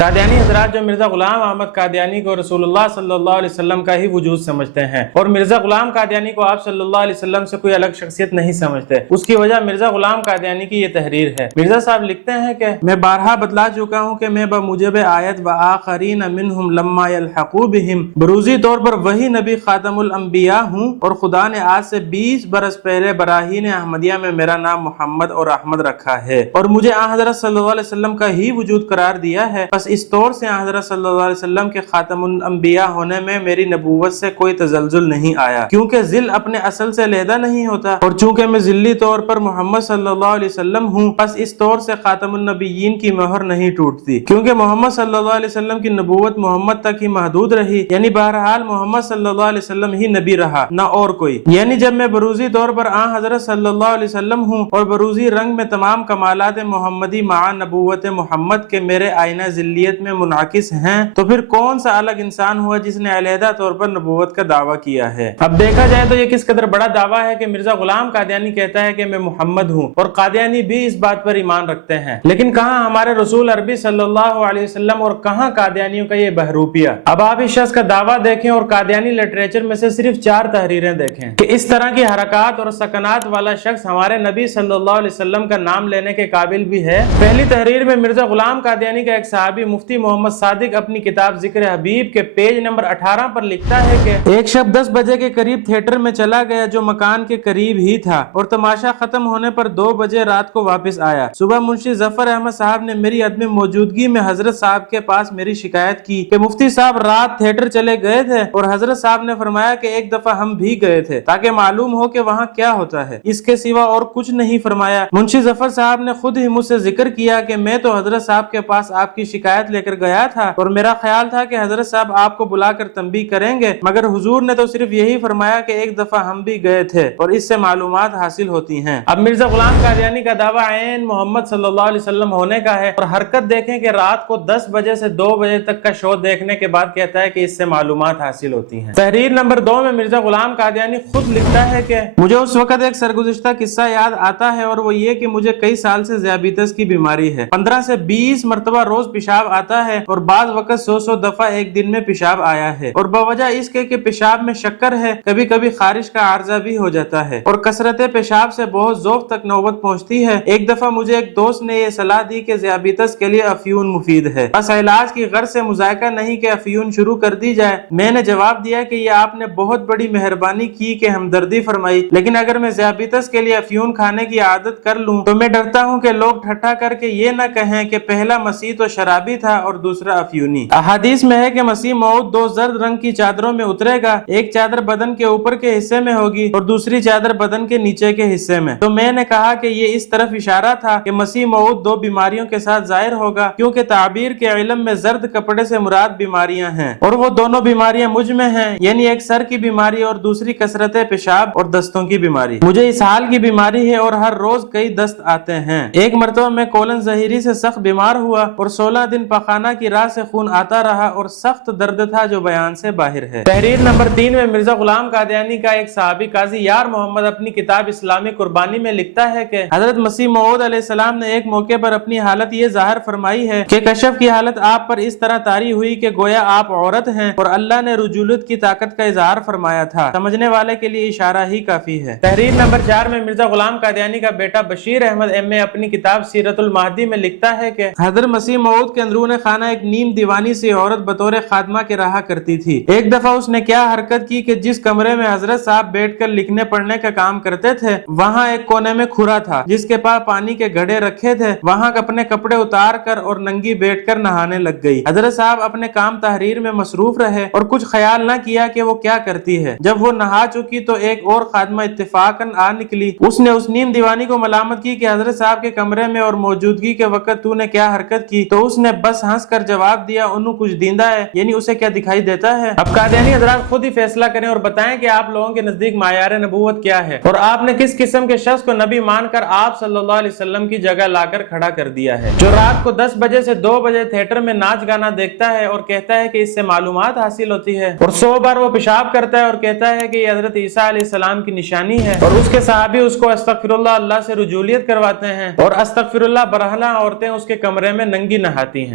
قادیانی حضرات جو مرزا غلام احمد قادیانی کو رسول اللہ صلی اللہ علیہ وسلم کا ہی وجود سمجھتے ہیں اور مرزا غلام قادیانی کو آپ صلی اللہ علیہ وسلم سے کوئی الگ شخصیت نہیں سمجھتے، اس کی وجہ مرزا غلام قادیانی کی یہ تحریر ہے۔ مرزا صاحب لکھتے ہیں کہ میں بارہا بتلا چکا ہوں کہ میں بموجب آیت وآخرین منہم لما یلحقوا بہم بروزی طور پر وہی نبی خاتم الانبیاء ہوں، اور خدا نے آج سے 20 برس پہلے براہین احمدیہ میں میرا نام محمد اور احمد رکھا ہے اور مجھے حضرت صلی اللہ علیہ وسلم کا ہی وجود قرار دیا ہے، بس اس طور سے حضرت صلی اللہ علیہ وسلم کے خاتم الانبیاء ہونے میں میری نبوت سے کوئی تزلزل نہیں آیا، کیونکہ ذل اپنے اصل سے علیحدہ نہیں ہوتا، اور چونکہ میں ذلی طور پر محمد صلی اللہ علیہ وسلم ہوں، بس اس طور سے خاتم النبیین کی مہر نہیں ٹوٹتی، کیونکہ محمد صلی اللہ علیہ وسلم کی نبوت محمد تک ہی محدود رہی، یعنی بہرحال محمد صلی اللہ علیہ وسلم ہی نبی رہا، نہ اور کوئی، یعنی جب میں بروزی طور پر حضرت صلی اللہ علیہ وسلم ہوں اور بروزی رنگ میں تمام کمالات محمدی مع نبوت محمد کے میرے آئینہ ذلیت میں منعکس ہیں، تو پھر کون سا الگ انسان ہوا جس نے علیحدہ طور پر نبوت کا دعویٰ کیا ہے؟ اب دیکھا جائے تو یہ کس قدر بڑا دعویٰ ہے کہ مرزا غلام قادیانی کہتا ہے کہ میں محمد ہوں، اور قادیانی بھی اس بات پر ایمان رکھتے ہیں، لیکن کہاں ہمارے رسول عربی صلی اللہ علیہ وسلم اور کہاں قادیانیوں کا یہ بہروپیہ؟ اب آپ اس شخص کا دعویٰ دیکھیں اور قادیانی لٹریچر میں سے صرف 4 تحریریں دیکھیں کہ اس طرح کی حرکات اور سکنات والا شخص ہمارے نبی صلی اللہ علیہ وسلم کا نام لینے کے قابل بھی ہے۔ پہلی تحریر میں مرزا غلام قادیانی کا ایک صحابی مفتی محمد صادق اپنی کتاب ذکر حبیب کے پیج نمبر 18 پر لکھتا ہے کہ ایک شب 10 بجے کے قریب تھیٹر میں چلا گیا جو مکان کے قریب ہی تھا، اور تماشا ختم ہونے پر 2 بجے رات کو واپس آیا۔ صبح منشی ظفر احمد صاحب نے میری عدم موجودگی میں حضرت صاحب کے پاس میری شکایت کی کہ مفتی صاحب رات تھیٹر چلے گئے تھے، اور حضرت صاحب نے فرمایا کہ ایک دفعہ ہم بھی گئے تھے تاکہ معلوم ہو کہ وہاں کیا ہوتا ہے، اس کے سوا اور کچھ نہیں فرمایا۔ منشی ظفر صاحب نے خود ہی مجھ سے ذکر کیا کہ میں تو حضرت صاحب کے پاس آپ کی شکایت لے کر گیا تھا، اور میرا خیال تھا کہ حضرت صاحب آپ کو بلا کر تنبیہ کریں گے، مگر حضور نے تو صرف یہی فرمایا کہ ایک دفعہ ہم بھی گئے تھے، اور اس سے معلومات حاصل ہوتی ہیں۔ اب مرزا غلام قادیانی کا دعویٰ عین محمد صلی اللہ علیہ وسلم ہونے کا ہے، اور حرکت دیکھیں کہ رات کو 10 بجے سے 2 بجے تک کا شو دیکھنے کے بعد کہتا ہے کہ اس سے معلومات حاصل ہوتی ہیں۔ تحریر نمبر 2 میں مرزا غلام قادیانی خود لکھتا ہے کہ مجھے اس وقت ایک سرگزشتہ قصہ یاد آتا ہے، اور وہ یہ کہ مجھے کئی سال سے ذیابیطس کی بیماری ہے، 15 سے 20 مرتبہ روز پیشاب آتا ہے، اور بعض وقت 100 دفعہ ایک دن میں پیشاب آیا ہے، اور بوجہ اس کے کہ پیشاب میں شکر ہے، کبھی کبھی خارش کا عارضہ بھی ہو جاتا ہے، اور کثرت پیشاب سے بہت ذوق تک نوبت پہنچتی ہے۔ ایک دفعہ مجھے ایک دوست نے یہ صلاح دی کہ ذیابیطس کے لیے افیون مفید ہے، بس علاج کی غرض سے مذائقہ نہیں کہ افیون شروع کر دی جائے۔ میں نے جواب دیا کہ یہ آپ نے بہت بڑی مہربانی کی کہ ہمدردی فرمائی، لیکن اگر میں ذیابیطس کے لیے افیون کھانے کی عادت کر لوں تو میں ڈرتا ہوں کہ لوگ ٹھٹھا کر کے یہ نہ کہیں کہ پہلا مسیح تو شرابی تھا اور دوسرا افیونی۔ احادیث میں ہے کہ مسیح موعود 2 زرد رنگ کی چادروں میں اترے گا، ایک چادر بدن کے اوپر کے حصے میں ہوگی اور دوسری چادر بدن کے نیچے کے حصے میں۔ تو میں نے کہا کہ یہ اس طرف اشارہ تھا کہ مسیح موعود 2 بیماریوں کے ساتھ ظاہر ہوگا، کیونکہ تعبیر کے علم میں زرد کپڑے سے مراد بیماریاں ہیں، اور وہ دونوں بیماریاں مجھ میں ہیں، یعنی ایک سر کی بیماری اور دوسری کثرت پیشاب اور دستوں کی بیماری۔ مجھے اسہال کی بیماری ہے اور ہر روز کئی دست آتے ہیں۔ ایک مرتبہ میں کولن ظہیری سے سخت بیمار ہوا اور 16 دن پخانہ کی راہ سے خون آتا رہا اور سخت درد تھا جو بیان سے باہر ہے۔ تحریر نمبر 3 میں مرزا غلام قادیانی کا ایک صحابی قاضی یار محمد اپنی کتاب اسلامی قربانی میں لکھتا ہے کہ حضرت مسیح موعود علیہ السلام نے ایک موقع پر اپنی حالت یہ ظاہر فرمائی ہے کہ کشف کی حالت آپ پر اس طرح طاری ہوئی کہ گویا آپ عورت ہیں، اور اللہ نے رجولت کی طاقت کا اظہار فرمایا تھا، سمجھنے والے کے لیے اشارہ ہی کافی ہے۔ تحریر نمبر 4 میں مرزا غلام قادیانی کا بیٹا بشیر احمد ایم.اے اپنی کتاب سیرت المہدی میں لکھتا ہے کہ حضرت مسیح موعود کے اندرون خانہ ایک نیم دیوانی سی عورت بطور خادمہ کے رہا کرتی تھی۔ ایک دفعہ اس نے کیا حرکت کی کہ جس کمرے میں حضرت صاحب بیٹھ کر لکھنے پڑھنے کا کام کرتے تھے وہاں ایک کونے میں کھرا تھا جس کے پاس پانی کے گھڑے رکھے تھے، وہاں اپنے کپڑے اتار کر اور ننگی بیٹھ کر نہانے لگ گئی۔ حضرت صاحب اپنے کام تحریر میں مصروف رہے اور کچھ خیال نہ کیا کہ وہ کیا کرتی ہے۔ جب وہ نہا چکی تو ایک اور خادمہ اتفاقاً آ نکلی، اس نے اس نیم دیوانی کو ملامت کی کہ حضرت صاحب کے کمرے میں اور موجودگی کے وقت تو نے کیا حرکت کی، تو اس نے بس ہنس کر جواب دیا انہوں کچھ دیندہ ہے، یعنی اسے کیا دکھائی دیتا ہے۔ اب قادیانی حضرات خود ہی فیصلہ کریں اور بتائیں کہ آپ لوگوں کے نزدیک معیار نبوت کیا ہے، اور آپ نے کس قسم کے شخص کو نبی مان کر آپ صلی اللہ علیہ وسلم کی جگہ لا کر کھڑا کر دیا ہے، جو رات کو 10 بجے سے 2 بجے تھیٹر میں ناچ گانا دیکھتا ہے اور کہتا ہے کہ اس سے معلومات حاصل ہوتی ہے، اور 100 بار وہ پیشاب کرتا ہے اور کہتا ہے کہ یہ حضرت عیسیٰ علیہ السلام کی نشانی ہے، اور اس کے صحابی اس کو استغفر اللہ سے رجولیت کرواتے ہیں، اور استغفر اللہ برہنہ عورتیں اس کے کمرے میں ننگی نہاتی ہیں۔